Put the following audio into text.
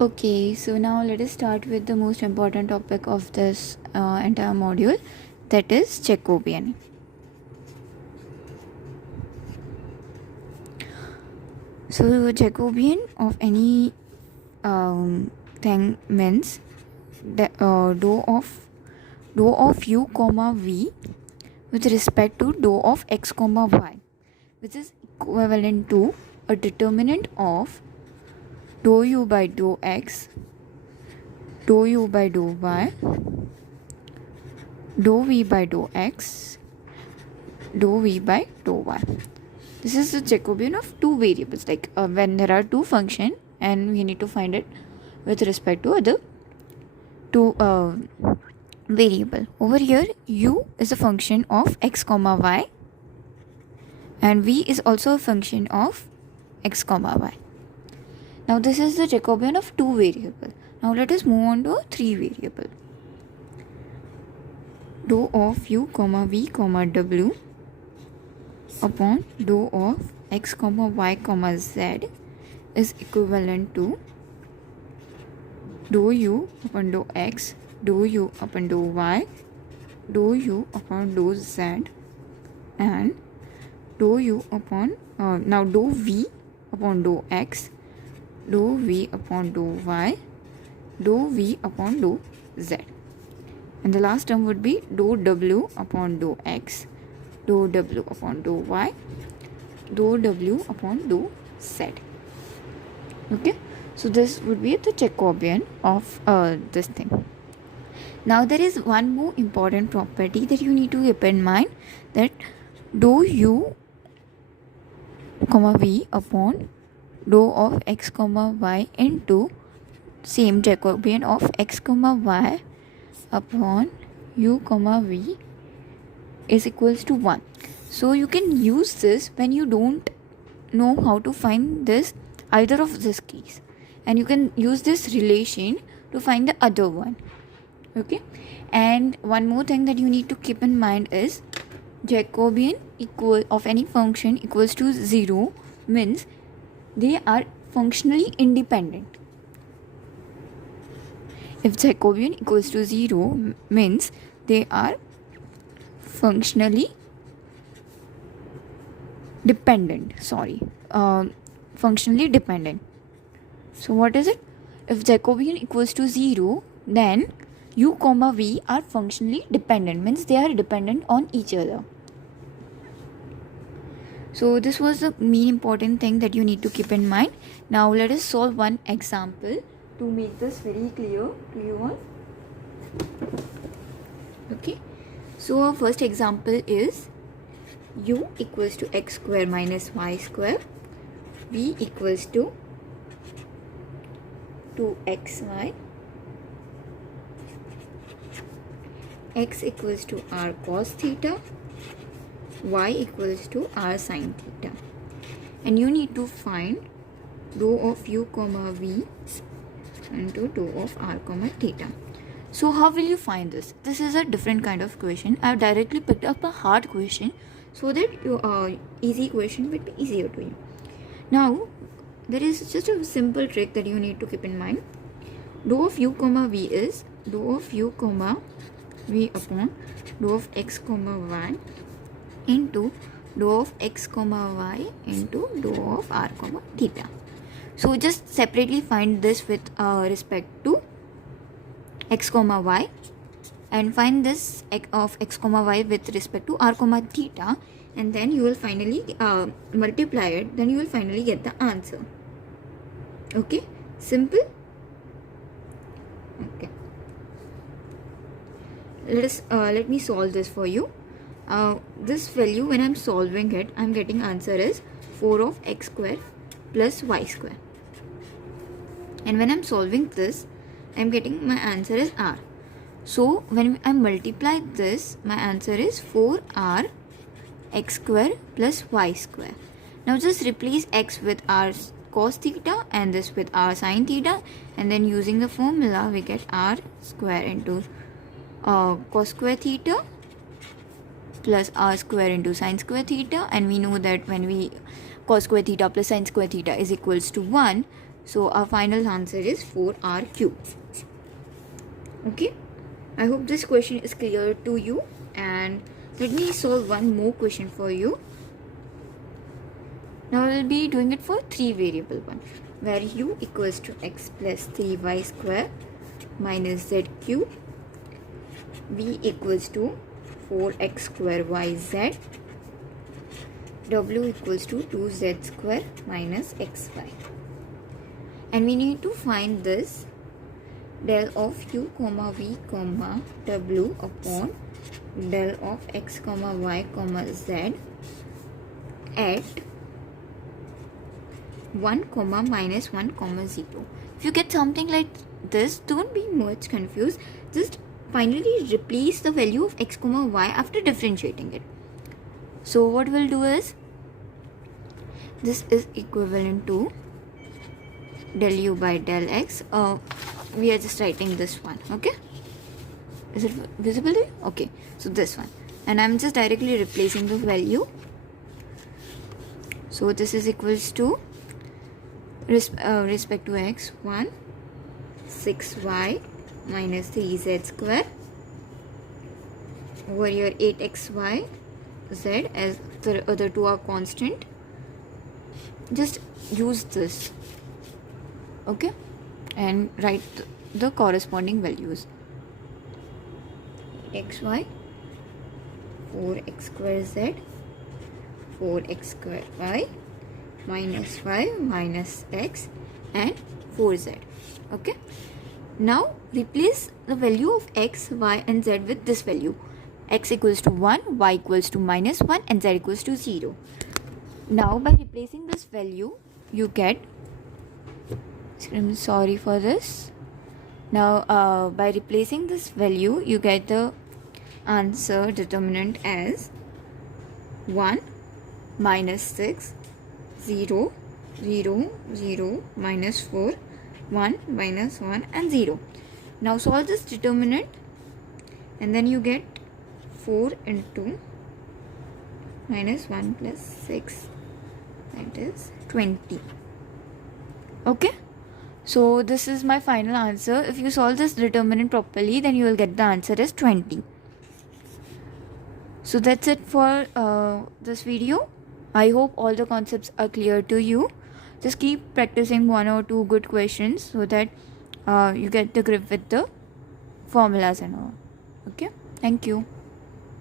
Okay, so now let us start with the most important topic of this entire module, that is Jacobian. So Jacobian of any thing means the dou of u comma v with respect to dou of x comma y, which is equivalent to a determinant of dou u by dou x, dou u by dou y, dou v by dou x, dou v by dou y. This is the Jacobian of two variables, like when there are two functions and we need to find it with respect to other two variable. Over here u is a function of x comma y and v is also a function of x comma y. Now this is the Jacobian of two variable. Now let us move on to a three variable. Dou of u comma v comma w upon dou of x comma y comma z is equivalent to dou u upon dou x, dou u upon dou y, dou u upon dou z, and dou u upon now dou v upon dou x, dou v upon dou y, dou v upon dou z, and the last term would be dou w upon dou x, dou w upon dou y, dou w upon dou z. Okay, so this would be the Jacobian of this thing. Now there is one more important property that you need to keep in mind, that dou u comma v upon dou of x comma y into same Jacobian of x comma y upon u comma v is equals to 1. So you can use this when you don't know how to find this either of this case, and you can use this relation to find the other one. Okay, and one more thing that you need to keep in mind is Jacobian equal of any function equals to 0 means they are functionally independent. If Jacobian equals to 0 means they are functionally dependent. Functionally dependent. So what is it? If Jacobian equals to 0, then u comma v are functionally dependent, means they are dependent on each other. So this was the main important thing that you need to keep in mind. Now let us solve one example to make this very clear to you all. Okay, so our first example is u equals to x square minus y square, v equals to 2xy, x equals to r cos theta, y equals to r sin theta, and you need to find dou of u comma v into dou of r comma theta. So how will you find this? This is a different kind of question. I have directly picked up a hard question so that your easy question will be easier to you. Now there is just a simple trick that you need to keep in mind. Dou of u comma v is dou of u comma v upon dou of x comma y into dou of x comma y into dou of r comma theta. So just separately find this with respect to x comma y, and find this of x comma y with respect to r comma theta, and then you will finally multiply it, then you will finally get the answer. Okay, simple. Okay, let me solve this for you. This value, when I'm solving it, I'm getting answer is 4 of x square plus y square, and when I'm solving this, I'm getting my answer is r. So when I multiply this, my answer is 4r x square plus y square. Now just replace x with r cos theta and this with r sin theta, and then using the formula we get r square into cos square theta plus r square into sin square theta, and we know that when we cos square theta plus sin square theta is equals to 1, So our final answer is 4r cube. Okay, I hope this question is clear to you, and let me solve one more question for you. Now I will be doing it for 3 variable one, where u equals to x plus 3y square minus z cube, v equals to 4x square yz, w equals to 2z square minus xy. And we need to find this del of u comma v comma w upon del of x comma y comma z at 1 comma minus 1 comma 0. If you get something like this, don't be much confused. Just finally replace the value of x comma y after differentiating it. So what we'll do is, this is equivalent to del u by del x. We are just writing this one. Okay, is it visible here? Okay, so this one, and I'm just directly replacing the value. So this is equals to respect to x 1 6y minus 3z square over here 8xy z, as the other two are constant. Just use this, okay, and write the corresponding values. 8xy, 4x square z, 4x square y, minus y minus x, and 4z. Okay, now replace the value of x, y and z with this value. X equals to 1, y equals to minus 1, and z equals to 0. Now by replacing this value, you get, I'm sorry for this. Now by replacing this value, you get the answer determinant as 1 minus 6 0 0 0 minus 4 1 minus 1 and 0. Now solve this determinant, and then you get 4 into minus 1 plus 6, that is 20. Okay, so this is my final answer. If you solve this determinant properly, then you will get the answer as 20. So that's it for this video. I hope all the concepts are clear to you. Just keep practicing 1 or 2 good questions so that you get the grip with the formulas and all. Okay, thank you.